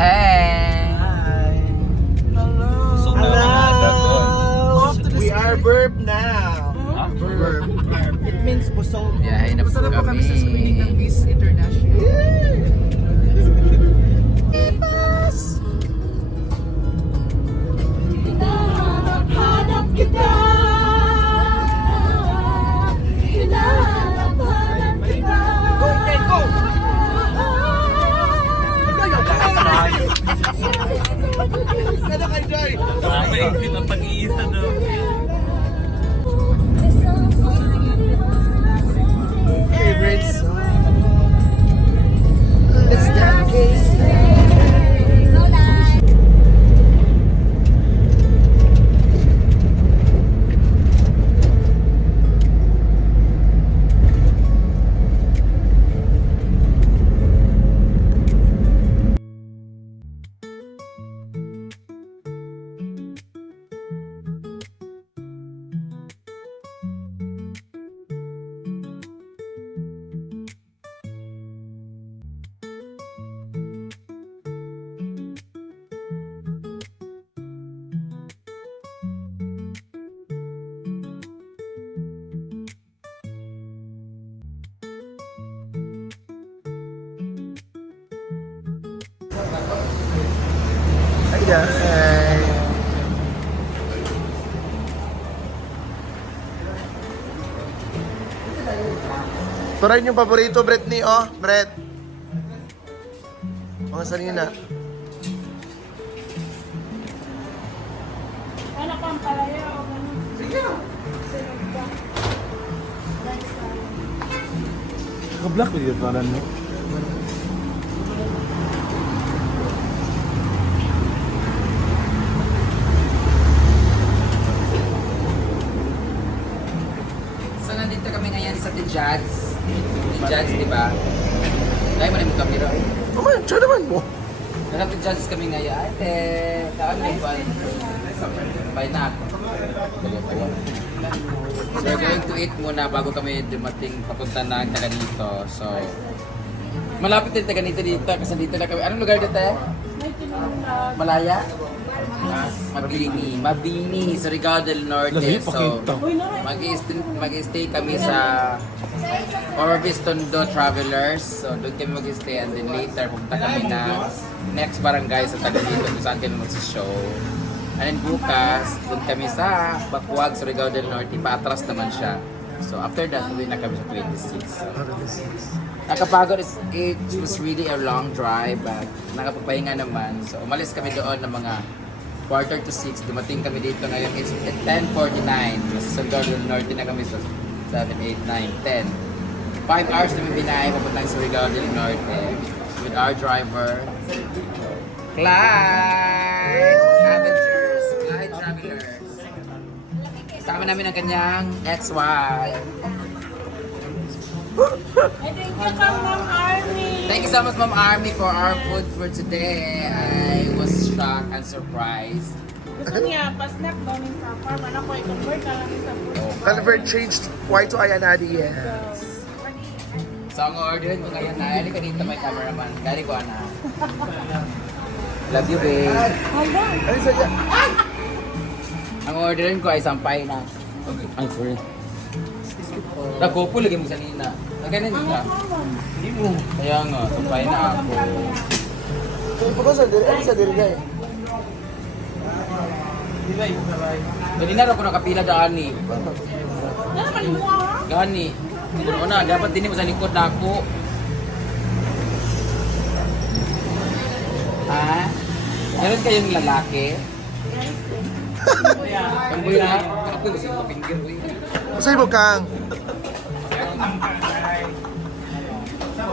Hey! Hi. Hello. We are burp now. Burp. It means busog. Biyahe na po Punta na po kami sa screening ng kami. Miss International. Hinahanap kita. Hinahanap kita. Go, Ted, go! Ano kay Joy? Maisip ang pag-iisa daw. Favorite song. It's that case. Ayan. Turay yung paborito, Brett ni, oh. Brett. Mga sanina. Ano pang palaya o gano'n? Ka-black with your karan mo? So nandito kami ngayon sa The Jazz. The Jazz, di ba? Dahil mo na yung kamera. Naman, siya naman mo. Nasa The Jazz kami ngayon. Ate, kaan may buwan. Bay na ako. So we're going to eat muna bago kami dumating papunta na taga dito. So, malapit din taga dito kasi dito na kami. Anong lugar dito? May tinulog. Malaya? Mabini, sa Rigao del Norte. Lahi, So, pakita. mag-stay kami sa Orbis Tondo Travelers. So, doon kami mag-stay and then later pupunta kami na next barangay sa taga dito kung saan kami mag-show. And then bukas, doon kami sa Bacuag, sa Rigao del Norte. Paatras naman siya. So, after that, uwi na kami sa 26. Nakapagod, it was really a long drive but nakapagpahinga naman. So, umalis kami doon ng mga 5:45. Dumating kami dito ngayon. It's at 10:49. Nasa Rigao del Norte na kami sa 7, 8, 9, 10. 5 hours na binahe papuntang sa Rigao del Norte with our driver, Clyde Adventures, Clyde Travelers. Kasama namin ang kanyang ex-wife. Thank you ka, Ma'am Army. Thank you so much, Ma'am Army, for our food for today. I was shocked and surprised. Gusto niya, pa-snack daw ng sa farm. Ano ko, i-convert ka lang sa food. Convert changed Y to Ayanadi, yeah. So, ang orderin ko ngayon na, ali ka dito may cameraman. Gali ko, ana. Love you, babe. Ano sa dyan? Ang orderin ko ay sampay na. Ang sorry. Nagopo, lagi mo sa nina. Ganun ka. Kaya nga, sampay na ako. Ipagod sa diri, ano sa diri guy? Dali na ako nakapila daan ni. Ano naman mo, ha? Gani. Kung una, dapat din mo sa likod na ako. Ha? Meron kayong lalaki? Ang buhay na, ako yung masing mapinggir. Masay mo kang?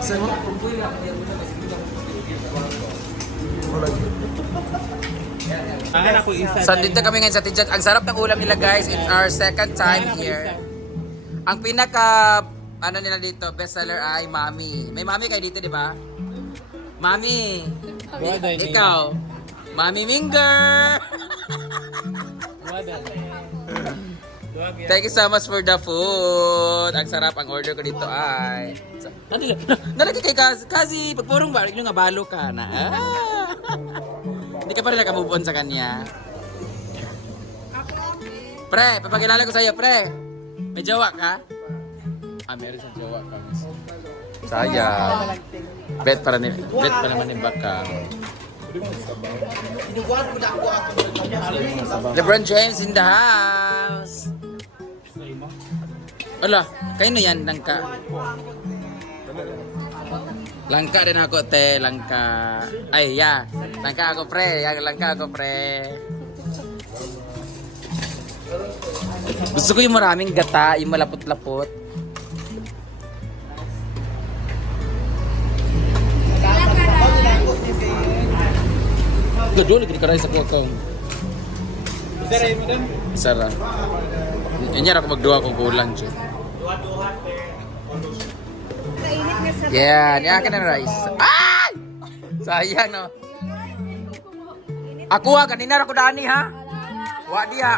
Masay mo? Wala yun. Akin ako isa. So, dito kami ngayon sa Tijat. Ang sarap ng ulam nila, guys. It's our second time here. Ang pinaka, ano nila dito, bestseller ay Mami. May Mami kayo dito, di ba? Mami! Ikaw! Mami Minger! Thank you so much for the food. Ang sarap. Ang order ko dito ay... Nalagay kay Kazi. Kazi, pagpurong ba? Yung nga balo ka na. Ah. Hindi ka pa rin nakamove on sa kanya. Pre, papakilala ko sa'yo, pre. May jowa ka? Ah, meron siyang jowa ka. Sayang. Bet para naman ni Baka. LeBron James in the house. Ala, kayo na yan, langka. Langka din ako, te, langka. Ay, yeah. Langka ako, pre. Langka ako, pre. Gusto ko yung maraming gata, yung malapot-lapot. Gadol, lagi dikaray sa kuwakang. Isa ra. Inya ra ko magduha kung kulang siya. Yeah, niya ka na rice. Ay! Sayang no. Ako ha, kanina ra ko dani ha. Wa diha.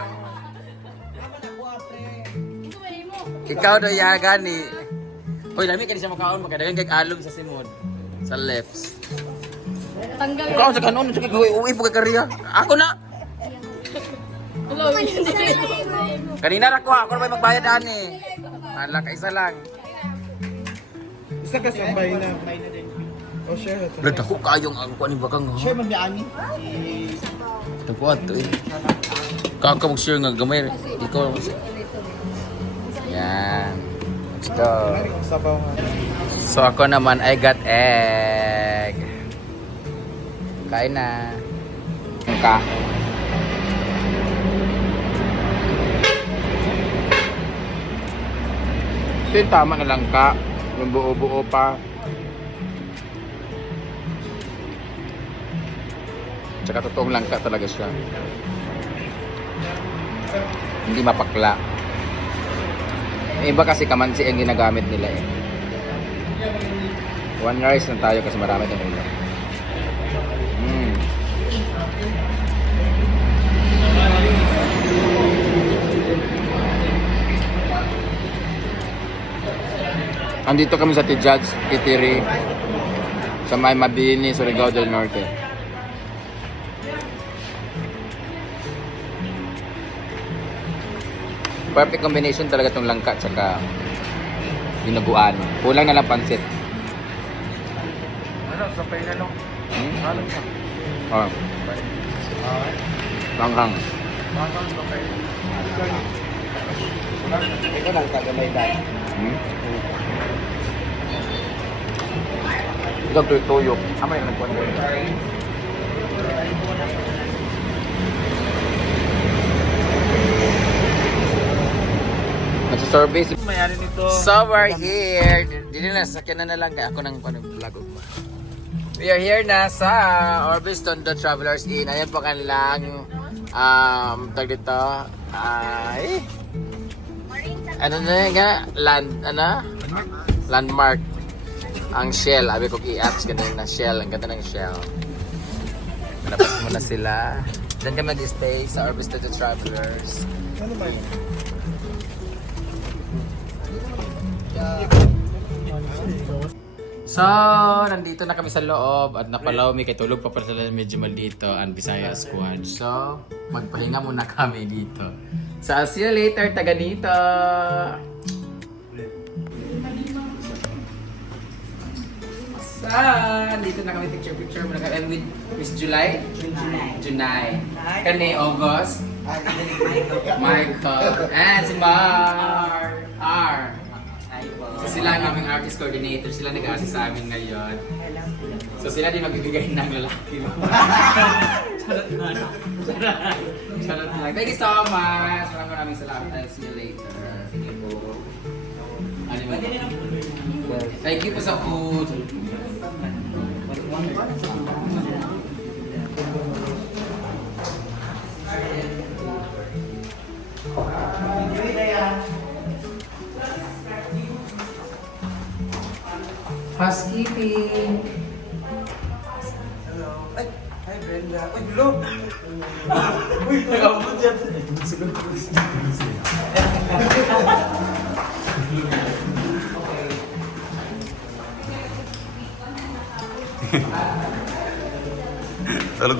Ikaw do ya gani. Hoy, lami kani siya makaon magadagan kay alog sa simod. Sa lips. Tanggal. Ikaw sa kanon sa kay uwi po kay kariya. Ako na. Kanina ra ko ako may magbayad ani. Hala ka isa lang. Isa ka sambay na. O share ito. Brad ako kayong ang kuan ni Bakang. Share man biani. Ako ato eh. Kaka mag-share nga gamay. Ikaw. Yan. Let's go. Sabaw nga. So ako naman, I got egg. Kain na. Ka. Ito yung tama na lang ka. Yung buo-buo pa. Tsaka totoong langka talaga siya. Hindi mapakla. Iba kasi kamansi ang ginagamit nila eh. One rice na tayo kasi marami na nila. Andito kami sa Tijaj, Kitiri, sa may Mabini, Surigao del Norte. Perfect combination talaga itong langka at saka dinuguan. Kulang na lang pansit. Ano, sapay na no? Ano siya? Oh. Langhang. Ikaw lang tagamay dahil. Ito tuyok. Amay na nagkuhan doon. Nagsa-service. Mayari nito. So we're here. Dili na, sakyan na lang kaya ako ng vlog ugma. We are here na sa Orbis Tondo Travelers Inn. Ayan po kanilang tag dito. Ay. Ano na nga? Landmark. Ang Shell. Abi ko i-apps kanina na Shell. Ang ganda ng Shell. Malapit muna sila. Diyan kami mag-stay sa Orbis Tondo Travelers. Ano ba yun? So, nandito na kami sa loob at napalaw mi kay tulog pa pala sila medyo mal dito ang Bisaya Squad. So, magpahinga muna kami dito. So, I'll see you later, taga dito. So, dito na kami picture muna kami. I'm with Miss July. Junay. Kani August. Michael. And si Mar. So sila ang aming artist coordinator, sila nag-assist sa amin ngayon. So sila din magbibigay ng lalaki. Charot na. Charot na. Thank you so much. Maraming salamat. I'll see you later. Sige po. Ano ba? Thank you po sa food. Housekeeping. Ay, hi Brenda. Uy, Globe! Uy, nag-abot dyan. Talog.